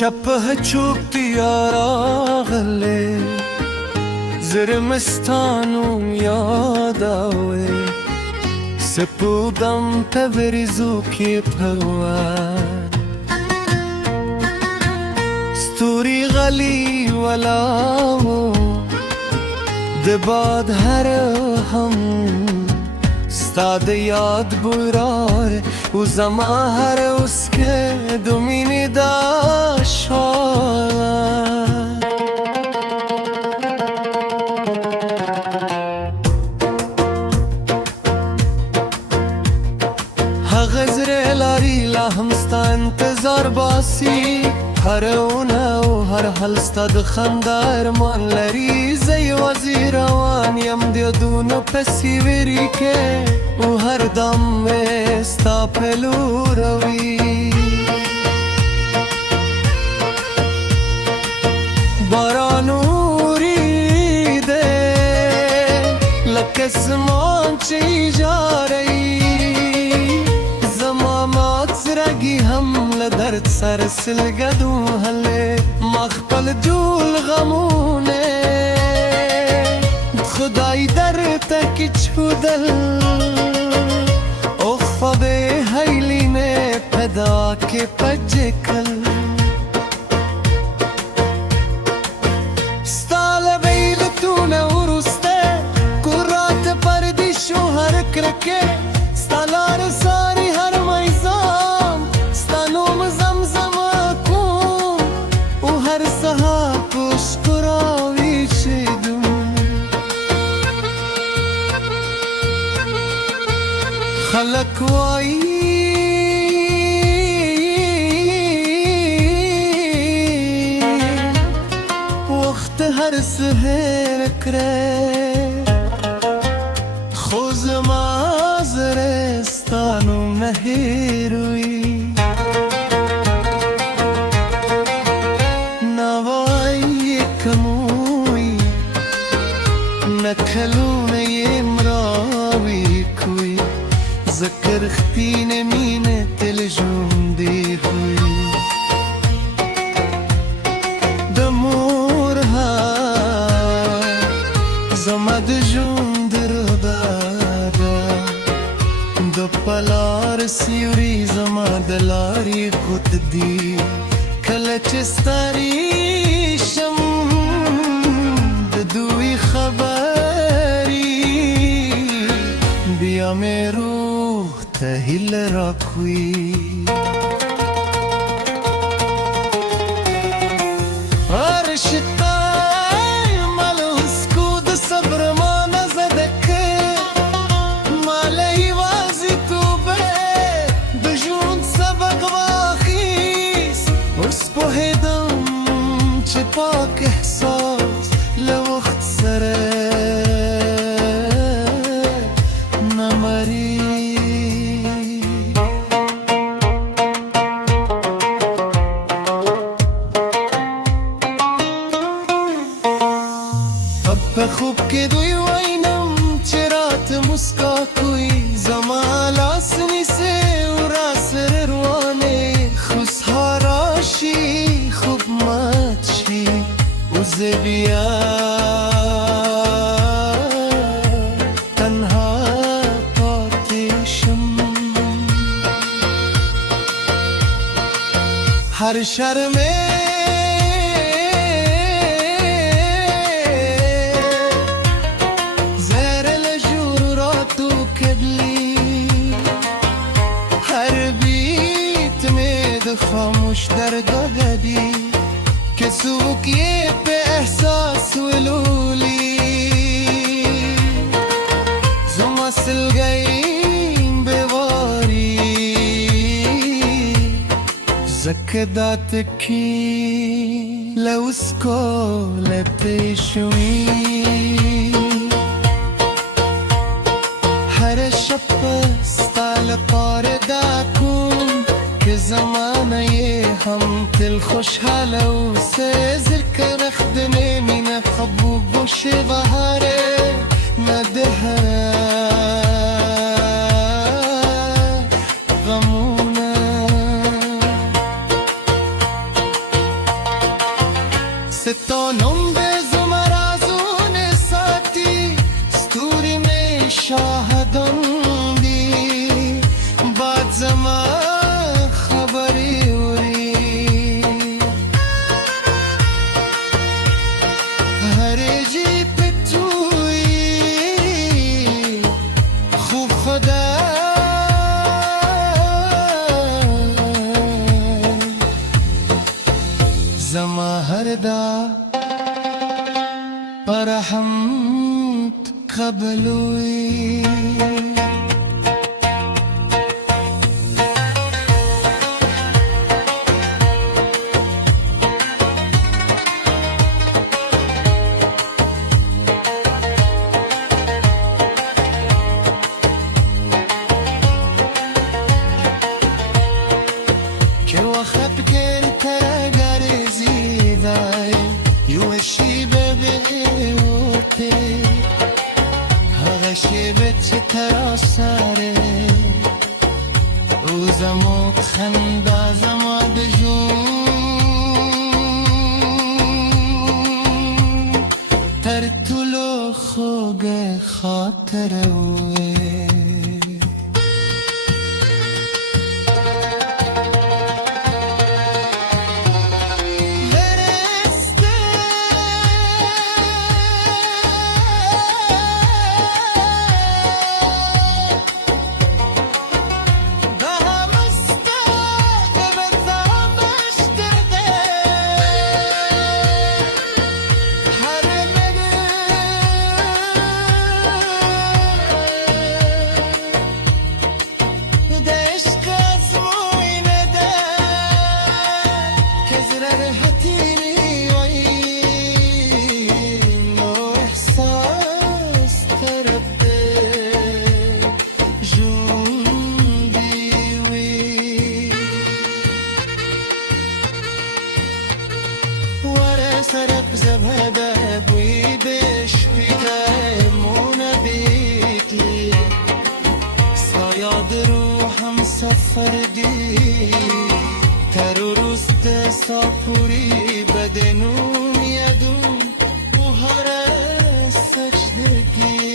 شبه چوب راغلی زرمستانو یاداوی سپودم پوریزو کی پوان ستوری غلی ولاو دباد هر هم ستاد یاد برار و زما هر اسکه دومینی داشوان ها غزر لاری لحمستا انتظار باسی هر اونه و هر حلستا دخنده ارمان لری زی وزیروان یم دیدونو پسی ویری که و هر دم استا پلو روی بارانو ریده لکسمان چی جاری زمامات زرگی هم لدرد سر سلگدو هله مخبل جول غمونه خدای در تکی چودل اخفا به هیلینه پدا که پجکل ستال بیلتونه ورسته کرات پردی شوهر کرکه ستالار ساری هر میزام ستانوم زمزم کن و هر سها پشت کراوی چیدون خلق وایی وقت هر سهر کره خوز مازرستانو نهیروی نوای کموی نکلونه امراوی کوی ذکر خپین مینه تل جوندی ہوئی دمورها زمد جوندر دادا دو پلار سیوری زمد لاری خود دی کلچ ستاری شم دوی خبری بیا میرو تهیل راکوی عرشتای ملوس کود صبر ما نزدکه مالی وازی تو به دجون سبق واخیس اس پوهیدم چه پاک احساس لوقت سره نمری خوب که دوی وینم چرات مسکا کوی زمان لاسنی سے و راسر روانه خوزها راشی خوب مچی و زبیا تنها پاتشم هر شرمه خاموش درگاه دی که سوکیه به احساس ولولی زما سلگیم بواری زکدات کی لوسکو لپیشوی هر شب ستال پاردا کن که زمانه هم تل خوشحاله و سزر که خدمه مینه خبوب باشه بهاره ندهره غمونه او خدا زما هر دا برحمت قبلوي که وقت بکر ترگر زیدای یوشی ببیوته هغشی بچه تراساره او زمان خنده زمان بجون تر طولو خوگ خاطر اوه سرب زبده بوی بشوی کرمونه بیتی سایاد روحم سفر دی تر و روست ساپوری بدنون یدون بوهر سجدگی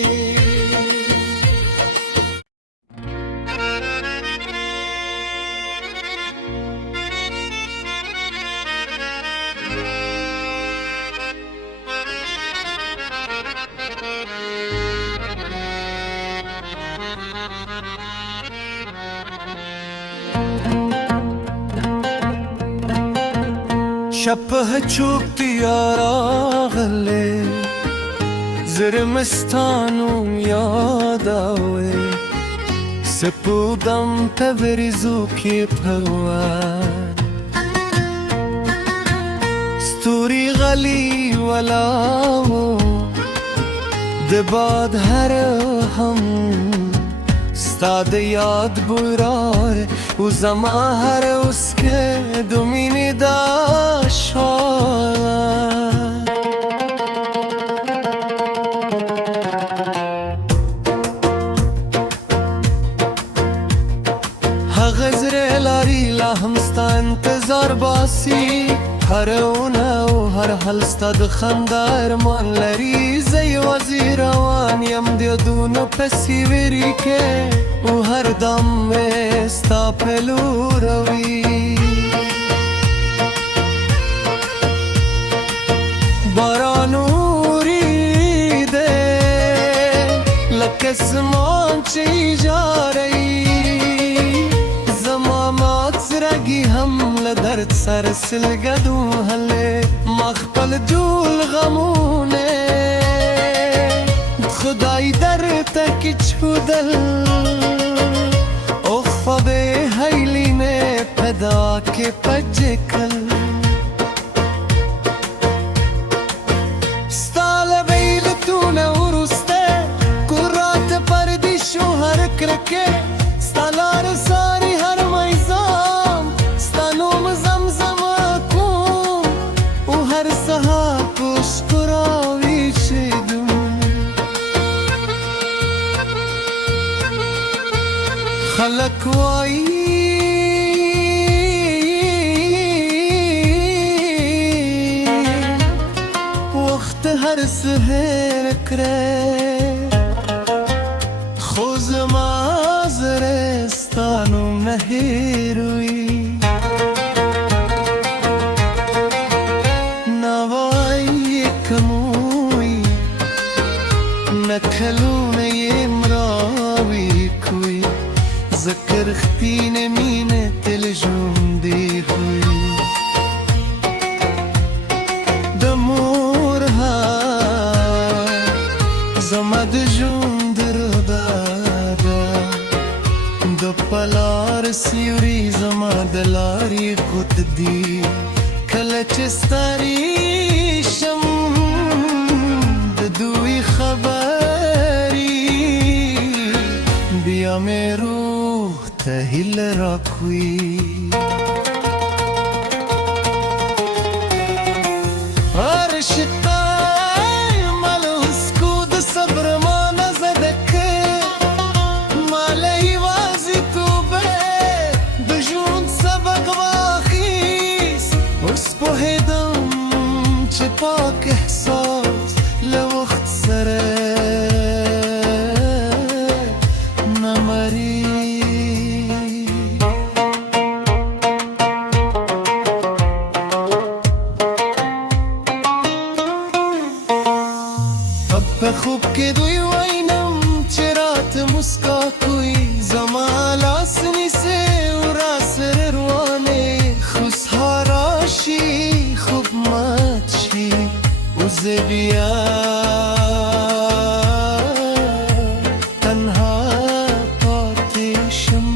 شبه چوب دیارا غله زرمستانو یاداوه سپودم پوریزو کی پروان ستوری غلی ولاو دباد هر هم ستاد یاد برار و زما هر اسکه دومینی داشوان هغزر لاری لحمستا انتظار باسی هر اونه و هر حلستا دخنده ارمان لری زی وزیروان یم دیدونو پسی ویری که و هر دم استا پلو روی بارانو ریده لکسمان چی جاری زمامات زرگی هم لدرد سر سلگدو هله مخبل جول غمونه خدای در تک چودل اخفا به هیلینه پدا که پجکل ستال بیل تونه ورسته کرات پردی شوهر کرکه ستالار ساری هر میزام ستانوم زمزم کن و هر سها پشت راوی چیدون خلق وایی وقت هر سهر کره خوز مازرستانم نهیروی نوای کموی نکلونه امراوی درختی نمینه تل جوندی ہوئی دمورها زمد جوند رو دادا دو پلار سیوری زمد لاری خود دی کلچ ستاریشم دوی خبری بیا می روح تهیل را کوی عرشتای ملوس کود صبر ما نزدکه مالی وازی تو به دجون سبق واخیس اس پوهیدم چه پاک احساس لوقت سره نمری अब खूब के दुई वाइनम चरात मुस्का कोई जमालासनी से उरासर रुआने खुशहाराशी खूब माची उसे बिया तन्हा पातेशम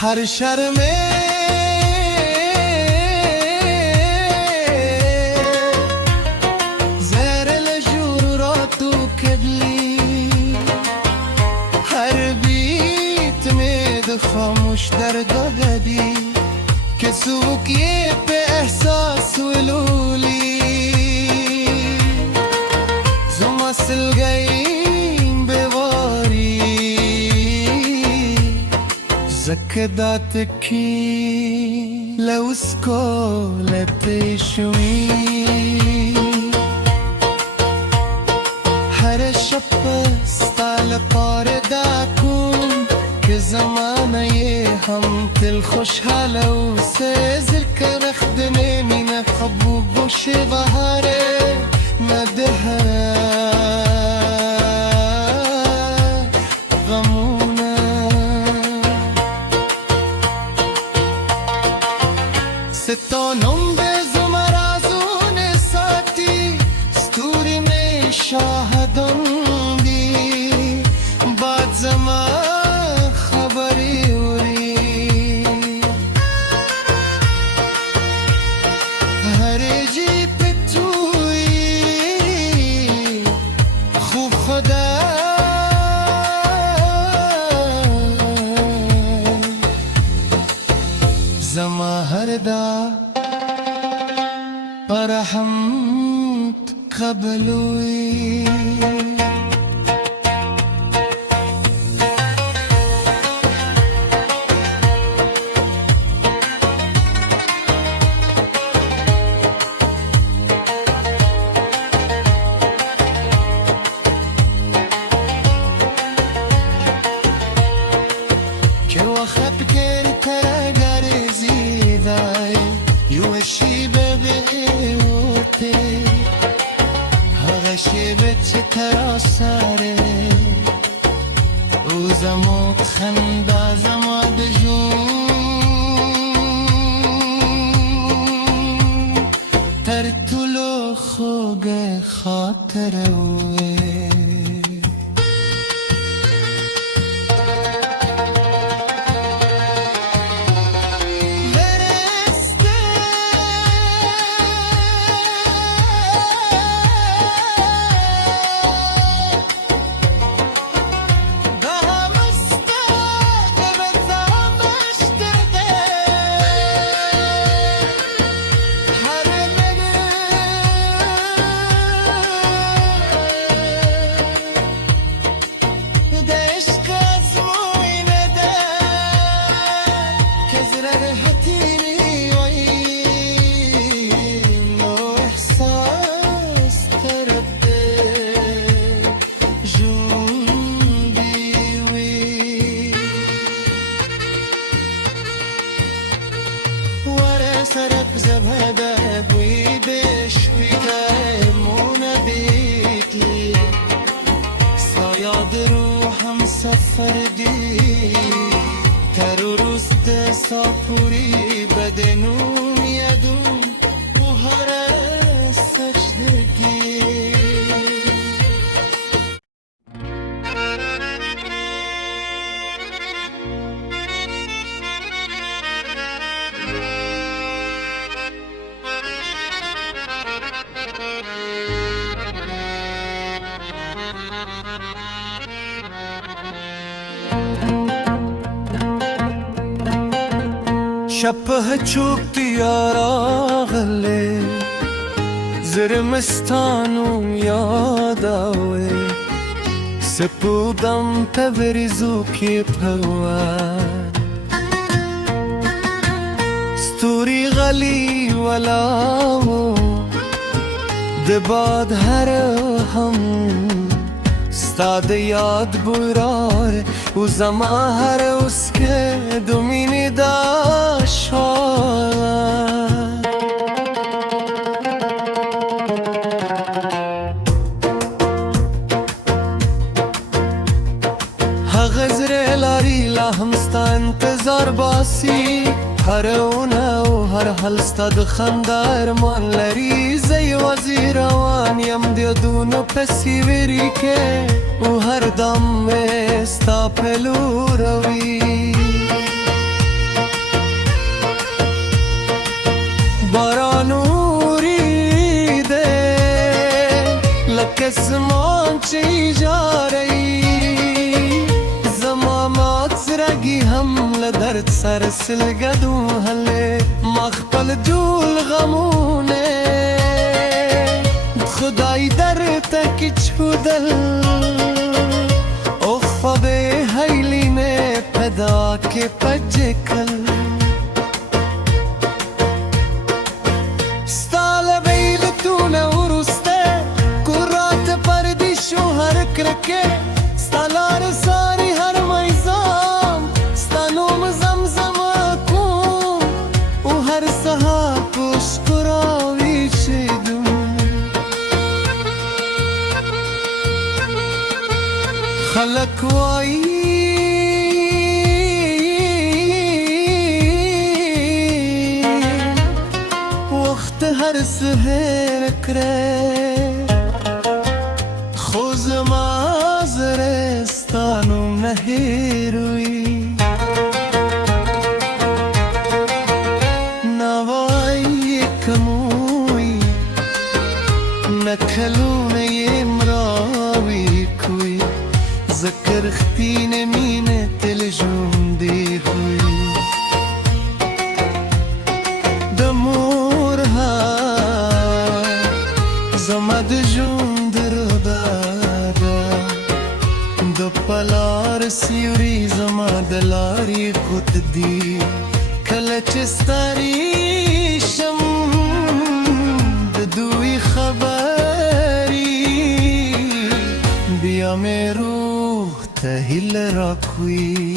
हर शर्मे خاموش در دادی که سوکیه به احساس ولولی زما سلگیم بواری زکدات کی لوسکو لتشوی هر شب استال پاردا کن که زمانه هم تل خوشحاله و سزر که رخدمه مینه خبوب و شبهاره ندهره غمونه ستانم به زمرازون ساتی ستوری می شاهدم دی بعد زمان زما هردا برحمت قبلوي که وقت بکر ترگاری زیدای یوشی ببیوتی هغشی بچه تراساره او زموت خنده زما دجون تر طولو خوگ خاطر وی هم سفر دی تروریست ساپوری بدنون یدون و هر سجدگی شبه چوب دیارا غله زرمستانو یاد آوه سپودم پوریزو کی پوان ستوری غلی ولاو دباد هر هم ستاد یاد برار و زما هر اسکه دومینی داشوان ها غزر لاری لحمستا انتظار باسی هر اونه و هر حلستا دخنده ارمان لری زی وزیروان یم دیدونو پسی ویری که و هر دم استا پلو روی بارانو ریده لکسمان چی جاری زمامات زرگی هم لدرد سر سلگدو هله مخبل جول غمونه خدای در تک چودل اخفا به هیلینه پدا که پجکل ستال بیلتونه ورسته کرات پردی شوهر کرکه ستالار ساری هر میزام ستانوم زمزم کن و هر سها پشت راوی چیدون خلق وایی وقت هر سهر کره خوز مازرستانم نهیروی نوای کموی نکلون امراوی کوی ذکر خپین مینه تل جوندی ہوئی دمور ها زمد جوندر دادا دو پلار سیوری زمد لاری خود دی کلچ ستاری شم دوی خبری بیا می روح تهیل را کوی